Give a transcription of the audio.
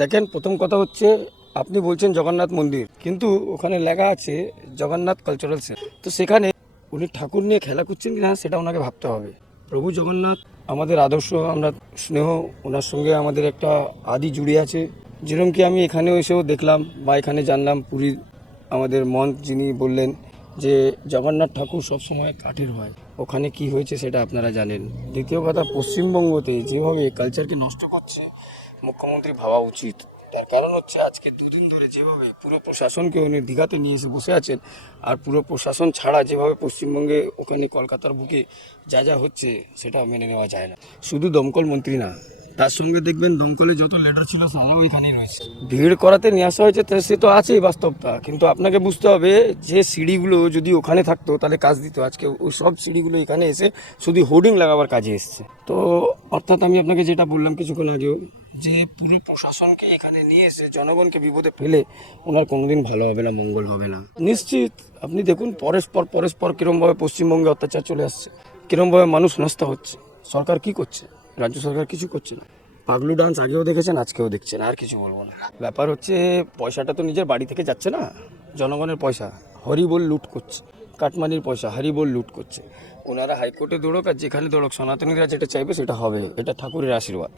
দেখেন, প্রথম কথা হচ্ছে আপনি বলছেন জগন্নাথ মন্দির, কিন্তু ওখানে লেখা আছে জগন্নাথ কালচারাল সেন্টার। তো সেখানে উনি ঠাকুর নিয়ে খেলা করছেন কি না সেটা ওনাকে ভাবতে হবে। প্রভু জগন্নাথ আমাদের আদর্শ, আমরা স্নেহ, ওনার সঙ্গে আমাদের একটা আদি জুড়ে আছে। যেরকম কি আমি এখানেও এসেও দেখলাম বা এখানে জানলাম, পুরীর আমাদের মন্ত্র যিনি বললেন যে জগন্নাথ ঠাকুর সবসময় কাঠের হয়। ওখানে কি হয়েছে সেটা আপনারা জানেন। দ্বিতীয় কথা, পশ্চিমবঙ্গতে যেভাবে কালচারকে নষ্ট করছে মুখ্যমন্ত্রী ভাবা উচিত। তার কারণ হচ্ছে আজকে দুদিন ধরে যেভাবে পুরো প্রশাসনকে উনি দীঘাতে নিয়ে এসে বসে আছেন, আর পুরো প্রশাসন ছাড়া যেভাবে পশ্চিমবঙ্গে ওখানে কলকাতার বুকে যা যা হচ্ছে সেটা মেনে নেওয়া যায় না। শুধু দমকল মন্ত্রী না, তার সঙ্গে দেখবেন দমকলে যত লিডার ছিল তারাও এখানেই রয়েছে। ভিড় করাতে নিয়ে আসা হয়েছে, তো সে তো আছেই বাস্তবতা, কিন্তু আপনাকে বুঝতে হবে যে সিঁড়িগুলো যদি ওখানে থাকতো তাহলে কাজ দিত। আজকে ওই সব সিঁড়িগুলো এখানে এসে শুধু হোর্ডিং লাগাবার কাজে এসছে। তো অর্থাৎ আমি আপনাকে যেটা বললাম কিছুক্ষণ আগেও, যে পুরো প্রশাসনকে এখানে নিয়ে এসে জনগণকে বিপদে ফেলে ওনার কোনোদিন ভালো হবে না, মঙ্গল হবে না। নিশ্চিত আপনি দেখুন পরস্পর কিরমভাবে পশ্চিমবঙ্গে অত্যাচার চলে আসছে, কিরমভাবে মানুষ নষ্ট হচ্ছে। সরকার কি করছে? রাজ্য সরকার কিছু করছে না। পাগলু ডান্স আগেও দেখেছেন, আজকেও দেখছেন, আর কিছু বলবো না। ব্যাপার হচ্ছে পয়সাটা তো নিজের বাড়ি থেকে যাচ্ছে না, জনগণের পয়সা হরিবোল লুট করছে, কাটমানির পয়সা হরিবোল লুট করছে। ওনারা হাইকোর্টে দৌড়ক আর যেখানে দৌড়ক, সনাতনীরা যেটা চাইবে সেটা হবে। এটা ঠাকুরের আশীর্বাদ।